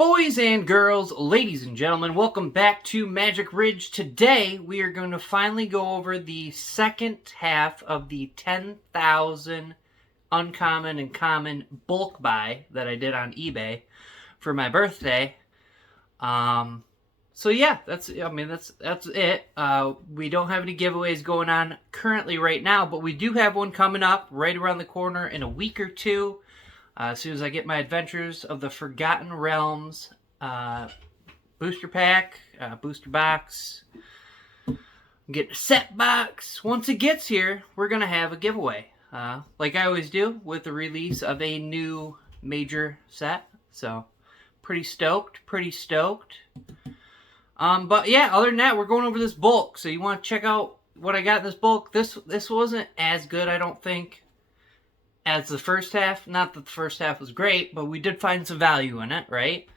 Boys and girls, ladies and gentlemen, welcome back to Magic Ridge. Today, we are going to finally go over the second half of the 10,000 uncommon and common bulk buy that I did on eBay for my birthday. So yeah, that's it. We don't have any giveaways going on currently right now, but we do have one coming up right around the corner in a week or two. As soon as I get my Adventures of the Forgotten Realms booster pack, booster box, get a set box. Once it gets here, we're going to have a giveaway. Like I always do with the release of a new major set. So, pretty stoked. But yeah, other than that, we're going over this bulk. So you want to check out what I got in this bulk. This wasn't as good, I don't think, as the first half. Not that the first half was great, but we did find some value in it, right?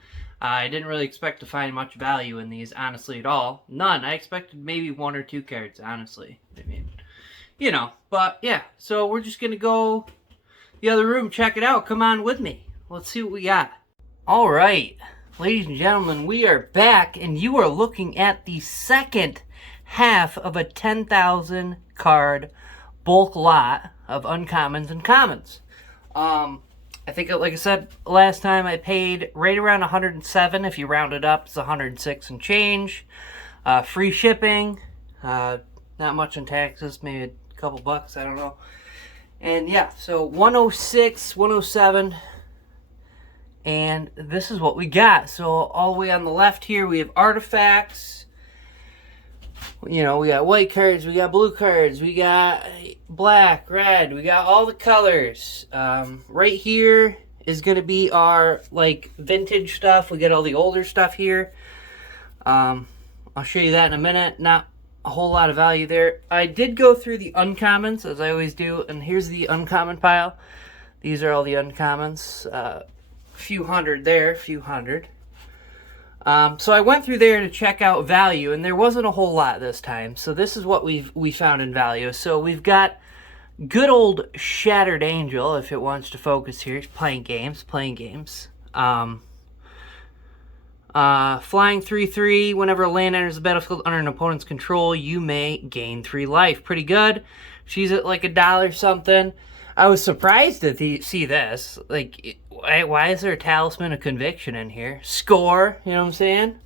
I didn't really expect to find much value in these, honestly, at all. None. I expected maybe one or two cards, honestly. I mean, you know. But yeah, so we're just going to go the other room, check it out. Come on with me. Let's see what we got. All right, ladies and gentlemen, we are back, and you are looking at the second half of a 10,000 card bulk lot of uncommons and commons. I think, like I said last time, I paid right around 107. If you round it up, it's 106 and change. Free shipping. Not much in taxes, maybe a couple bucks, I don't know. And yeah, so 106, 107. And this is what we got. So all the way on the left here, we have artifacts. You know, we got white cards, we got blue cards, we got black, red, we got all the colors. Right here is going to be our, like, vintage stuff. We got all the older stuff here. I'll show you that in a minute. Not a whole lot of value there. I did go through the uncommons, as I always do, and here's the uncommon pile. These are all the uncommons. Few hundred there, few hundred. So I went through there to check out value, and there wasn't a whole lot this time. So this is what we found in value. So we've got good old Shattered Angel, if it wants to focus here. It's playing games. Flying 3/3. Whenever a land enters the battlefield under an opponent's control, you may gain 3 life. Pretty good. She's at like $1 something. I was surprised to see this. Like, why is there a Talisman of Conviction in here? Score, you know what I'm saying?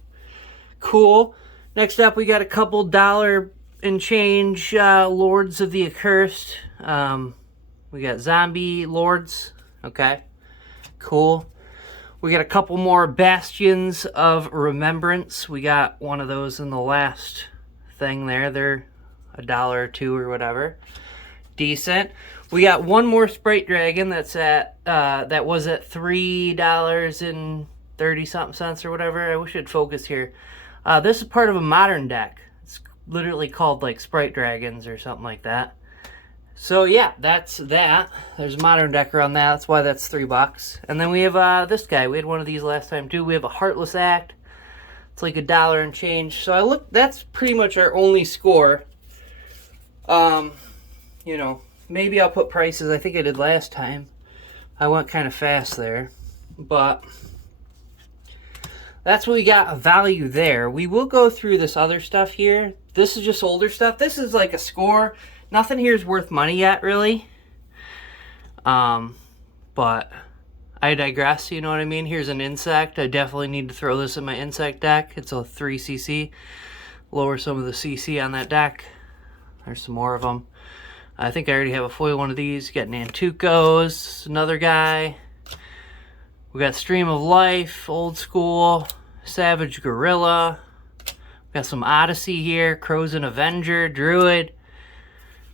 Cool. Next up, we got a couple dollar and change Lords of the Accursed. We got Zombie Lords. Okay, cool. We got a couple more Bastions of Remembrance. We got one of those in the last thing there. They're $1 or $2 or whatever. Decent. We got one more Sprite Dragon that's at that was at $3.30 or whatever. I wish it'd focus here. This is part of a modern deck. It's literally called like Sprite Dragons or something like that. So yeah, that's that. There's a modern deck around that. That's why that's $3. And then we have this guy. We had one of these last time too. We have a Heartless Act. It's like $1 and change. So that's pretty much our only score. You know, maybe I'll put prices. I think I did last time. I went kind of fast there. But that's what we got value there. We will go through this other stuff here. This is just older stuff. This is like a score. Nothing here is worth money yet, really. But I digress, you know what I mean? Here's an insect. I definitely need to throw this in my insect deck. It's a 3cc. Lower some of the CC on that deck. There's some more of them. I think I already have a foil one of these. Got Nantucos, another guy. We got Stream of Life, old school, Savage Gorilla. Got some Odyssey here, Crozen Avenger, Druid.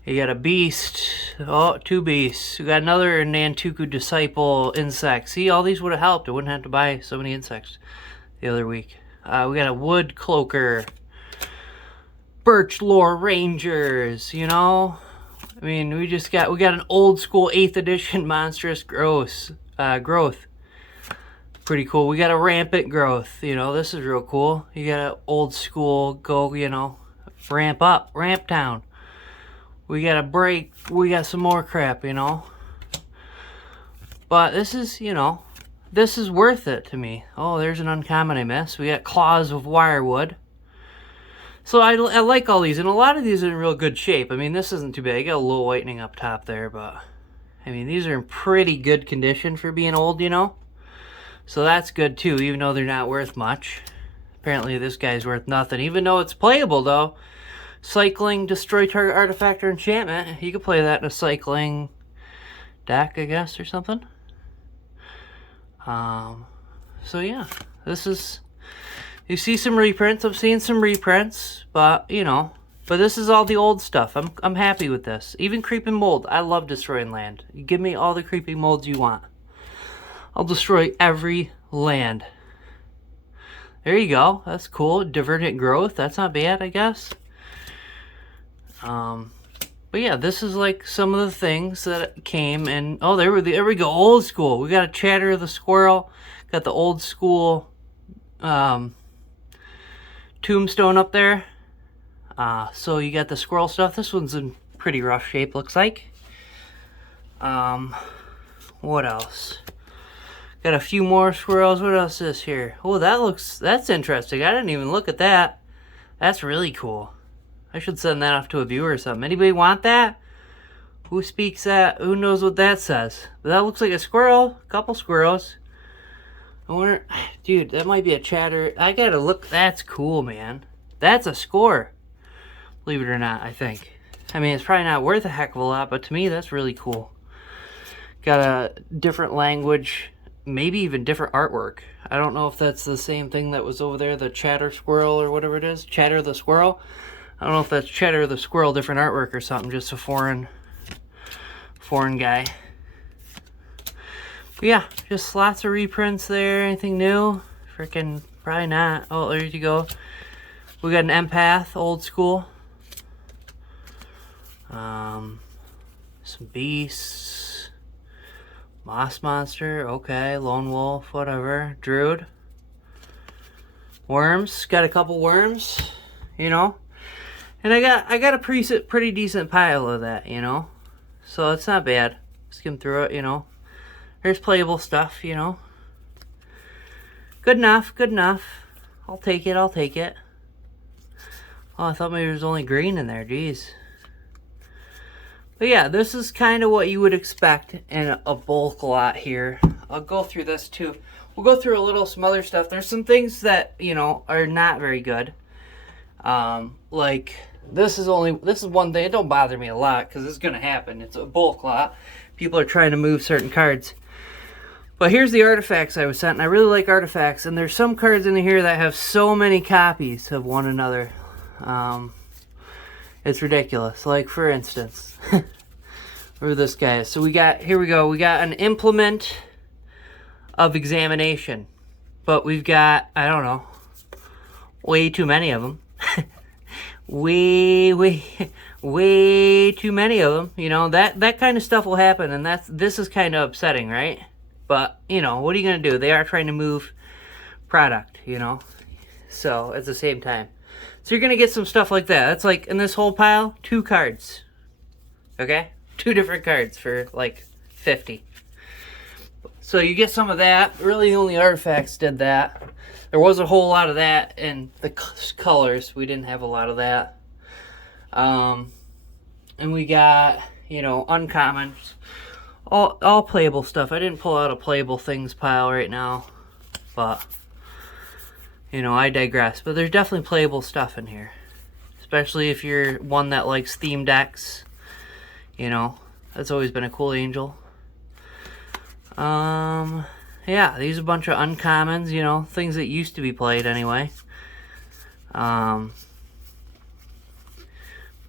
You got a Beast. Oh, 2 Beasts. We got another Nantuko Disciple insect. See, all these would have helped. I wouldn't have to buy so many insects the other week. We got a Wood Cloaker. Birch Lore Rangers, you know? I mean, we got an old school 8th edition Monstrous Growth. Pretty cool. We got a Rampant Growth. You know, this is real cool. You got an old school go, you know, ramp up, ramp down. We got a break. We got some more crap, you know. But this is, you know, this is worth it to me. Oh, there's an uncommon I missed. We got Claws of Wirewood. So I like all these, and a lot of these are in real good shape. I mean, this isn't too bad. I got a little whitening up top there, but I mean, these are in pretty good condition for being old, you know? So that's good too, even though they're not worth much. Apparently this guy's worth nothing, even though it's playable though. Cycling, destroy target artifact or enchantment. You could play that in a cycling deck, I guess, or something. So yeah, this is... You see some reprints. I'm seeing some reprints, but you know, but this is all the old stuff. I'm happy with this. Even creeping mold. I love destroying land. You give me all the creeping molds you want. I'll destroy every land. There you go. That's cool. Divergent growth. That's not bad, I guess. But yeah, this is like some of the things that came and oh, there we go. Old school. We got a Chatter the Squirrel. Got the old school. Tombstone up there. So you got the squirrel stuff. This one's in pretty rough shape, looks like. What else? Got a few more squirrels. What else is here? Oh, that's interesting. I didn't even look at that. That's really cool. I should send that off to a viewer or something. Anybody want that? Who speaks that? Who knows what that says? But that looks like a squirrel. A couple squirrels. I wonder, dude, that might be a Chatter. I gotta look. That's cool, man. That's a score. Believe it or not, I think. I mean, it's probably not worth a heck of a lot, but to me, that's really cool. Got a different language, maybe even different artwork. I don't know if that's the same thing that was over there, the Chatter Squirrel or whatever it is. Chatter the Squirrel. I don't know if that's Chatter the Squirrel, different artwork or something, just a foreign guy. But yeah, just lots of reprints there. Anything new? Freaking probably not. Oh, there you go. We got an Empath, old school. Some beasts. Moss Monster, okay. Lone Wolf, whatever. Druid. Worms, got a couple worms, you know. And I got a pretty decent pile of that, you know. So it's not bad. Skim through it, you know. There's playable stuff, you know. Good enough, good enough. I'll take it, I'll take it. Oh, I thought maybe there was only green in there, jeez. But yeah, this is kind of what you would expect in a bulk lot here. I'll go through this too. We'll go through some other stuff. There's some things that, you know, are not very good. Like, this is one thing. It don't bother me a lot because it's going to happen. It's a bulk lot. People are trying to move certain cards. But here's the artifacts I was sent, and I really like artifacts. And there's some cards in here that have so many copies of one another. It's ridiculous. Like, for instance, where this guy is. So here we go. We got an Implement of Examination. But we've got, I don't know, way too many of them. way too many of them. You know, that kind of stuff will happen, and this is kind of upsetting, right? But, you know, what are you going to do? They are trying to move product, you know? So, at the same time. So, you're going to get some stuff like that. That's like, in this whole pile, 2 cards. Okay? 2 different cards for, like, 50. So, you get some of that. Really, only artifacts did that. There was a whole lot of that in the colors. We didn't have a lot of that. And we got, you know, uncommons. All playable stuff. I didn't pull out a playable things pile right now, but you know, I digress. But there's definitely playable stuff in here, especially if you're one that likes theme decks. You know, that's always been a cool angel. Yeah, these are a bunch of uncommons. You know, things that used to be played anyway. But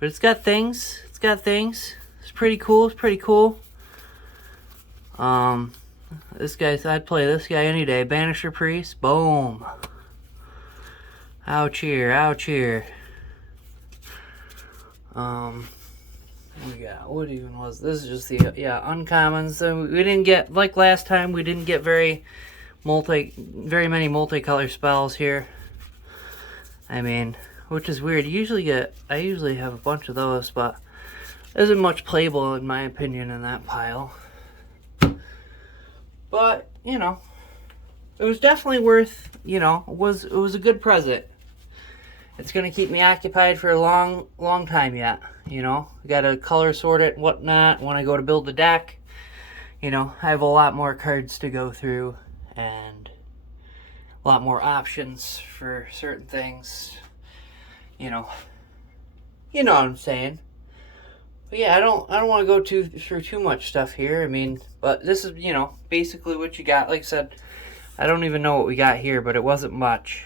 it's got things. It's got things. It's pretty cool. It's pretty cool. This guy, I'd play this guy any day. Banisher Priest, boom. Ouch here, ouch here. We got, what even was this? Is just the uncommons. So we didn't get, like last time, we didn't get very many multicolor spells here. I mean, which is weird. I usually have a bunch of those, but there isn't much playable in my opinion in that pile. But, you know, it was definitely worth, you know, it was a good present. It's going to keep me occupied for a long time yet, you know. Got to color sort it and whatnot when I go to build the deck. You know, I have a lot more cards to go through and a lot more options for certain things. You know what I'm saying. But yeah, I don't want to go through too much stuff here. I mean, but this is, you know, basically what you got. Like I said, I don't even know what we got here, but it wasn't much.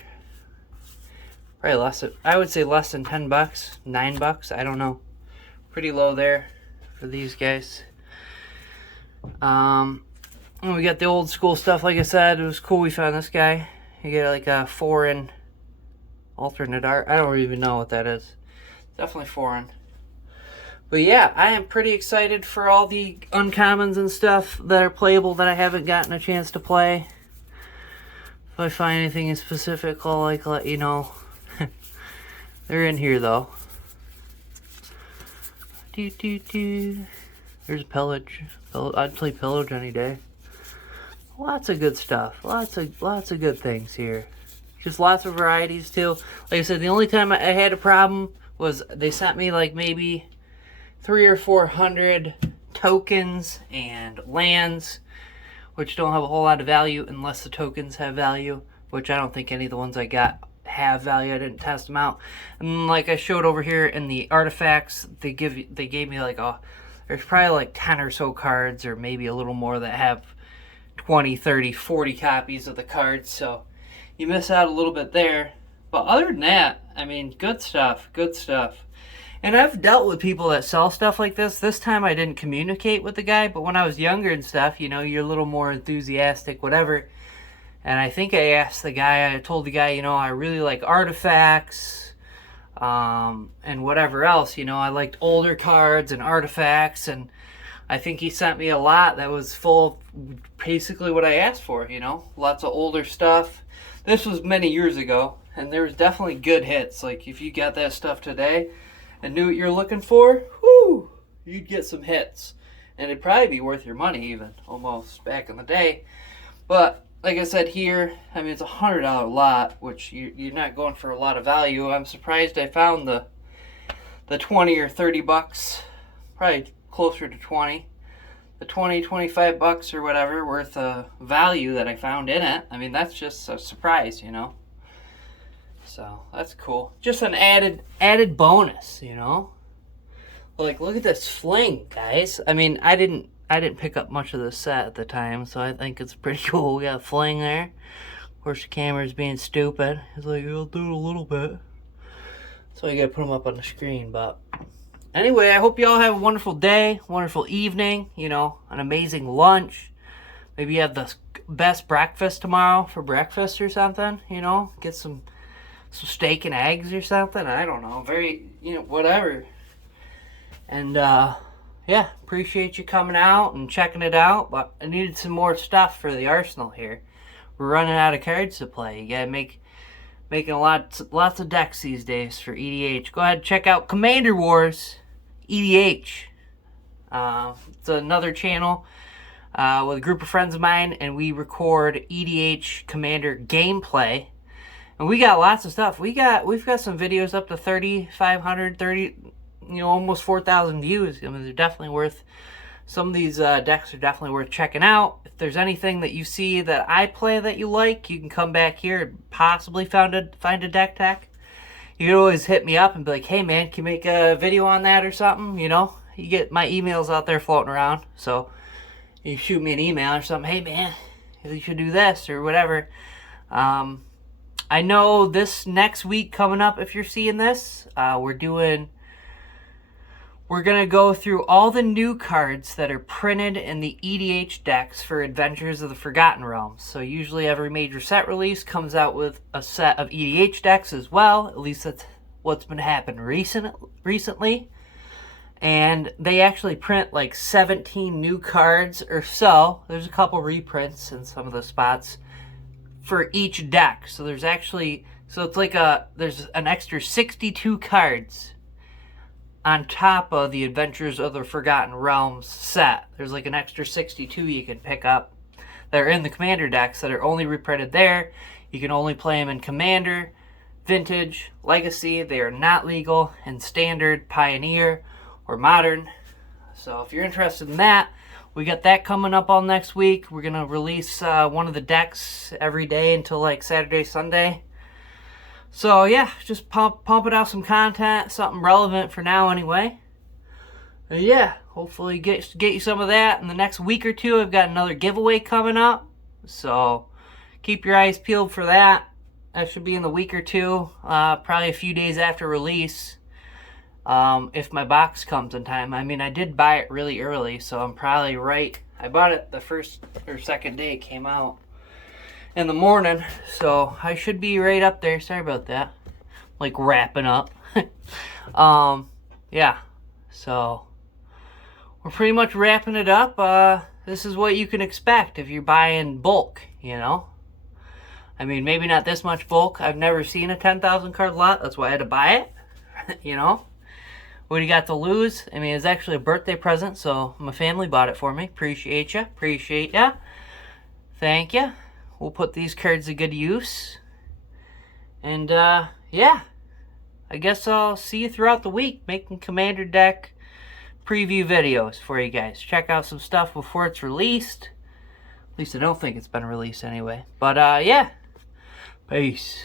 Probably I would say less than $10, $9, I don't know. Pretty low there for these guys. And we got the old school stuff, like I said. It was cool we found this guy. You get like a foreign alternate art. I don't even know what that is. Definitely foreign. But yeah, I am pretty excited for all the uncommons and stuff that are playable that I haven't gotten a chance to play. If I find anything in specific, I'll like let you know. They're in here though. There's Pillage. I'd play Pillage any day. Lots of good stuff. Lots of good things here. Just lots of varieties too. Like I said, the only time I had a problem was they sent me like maybe 300 or 400 tokens and lands, which don't have a whole lot of value unless the tokens have value, which I don't think any of the ones I got have value. I didn't test them out. And like I showed over here in the artifacts, they gave me like there's probably like 10 or so cards, or maybe a little more, that have 20, 30, 40 copies of the cards, so you miss out a little bit there. But other than that, I mean, good stuff. And I've dealt with people that sell stuff like this. This time I didn't communicate with the guy, but when I was younger and stuff, you know, you're a little more enthusiastic, whatever. And I think I told the guy, you know, I really like artifacts, and whatever else, you know, I liked older cards and artifacts, and I think he sent me a lot that was full of basically what I asked for, you know, lots of older stuff. This was many years ago, and there was definitely good hits. Like, if you got that stuff today and knew what you're looking for, whoo, you'd get some hits. And it'd probably be worth your money even, almost, back in the day. But like I said here, I mean, it's $100 lot, which you're not going for a lot of value. I'm surprised I found the 20 or 30 bucks, probably closer to 20. The 20, 25 bucks or whatever worth of value that I found in it. I mean, that's just a surprise, you know. So that's cool. Just an added bonus, you know. Like, look at this fling, guys. I mean, I didn't pick up much of the set at the time, so I think it's pretty cool. We got a fling there. Of course, the camera's being stupid. It's like, I'll do it a little bit. So you gotta put them up on the screen. But anyway, I hope you all have a wonderful day, wonderful evening, you know, an amazing lunch. Maybe you have the best breakfast tomorrow for breakfast or something, you know. Get some steak and eggs or something. I don't know. You know, whatever. And, yeah, appreciate you coming out and checking it out, but I needed some more stuff for the arsenal here. We're running out of cards to play. You gotta making lots of decks these days for EDH. Go ahead and check out Commander Wars EDH. It's another channel with a group of friends of mine, and we record EDH Commander gameplay. And we got lots of stuff. We've got some videos up to 3,500, almost 4,000 views. I mean, they're definitely worth, some of these decks are definitely worth checking out. If there's anything that you see that I play that you like, you can come back here and possibly find a deck tech. You can always hit me up and be like, hey man, can you make a video on that or something, you know? You get my emails out there floating around, so you shoot me an email or something, hey man, you should do this or whatever. I know this next week coming up, if you're seeing this, we're going to go through all the new cards that are printed in the EDH decks for Adventures of the Forgotten Realms. So usually every major set release comes out with a set of EDH decks as well. At least that's what's been happening recently. And they actually print like 17 new cards or so. There's a couple reprints in some of the spots for each deck. So there's like there's an extra 62 cards on top of the Adventures of the Forgotten Realms set. There's like an extra 62 you can pick up that are in the Commander decks that are only reprinted there. You can only play them in Commander, Vintage, Legacy. They are not legal in Standard, Pioneer, or Modern. So if you're interested in that, we got that coming up all next week. We're going to release one of the decks every day until like Saturday, Sunday. So yeah, just pumping out some content, something relevant for now anyway. And yeah, hopefully get you some of that in the next week or two. I've got another giveaway coming up, so keep your eyes peeled for that. That should be in the week or two, probably a few days after release, if my box comes in time. I mean, I did buy it really early, so I'm probably right. I bought it the first or second day it came out in the morning, so I should be right up there. Sorry about that. Like wrapping up. Yeah, so we're pretty much wrapping it up. This is what you can expect if you're buying bulk, you know. I mean, maybe not this much bulk. I've never seen a 10,000 card lot. That's why I had to buy it, you know. What do you got to lose? I mean, it's actually a birthday present, so my family bought it for me. Appreciate ya. Appreciate ya. Thank ya. We'll put these cards to good use. And, yeah. I guess I'll see you throughout the week making Commander deck preview videos for you guys. Check out some stuff before it's released. At least I don't think it's been released anyway. But, yeah. Peace.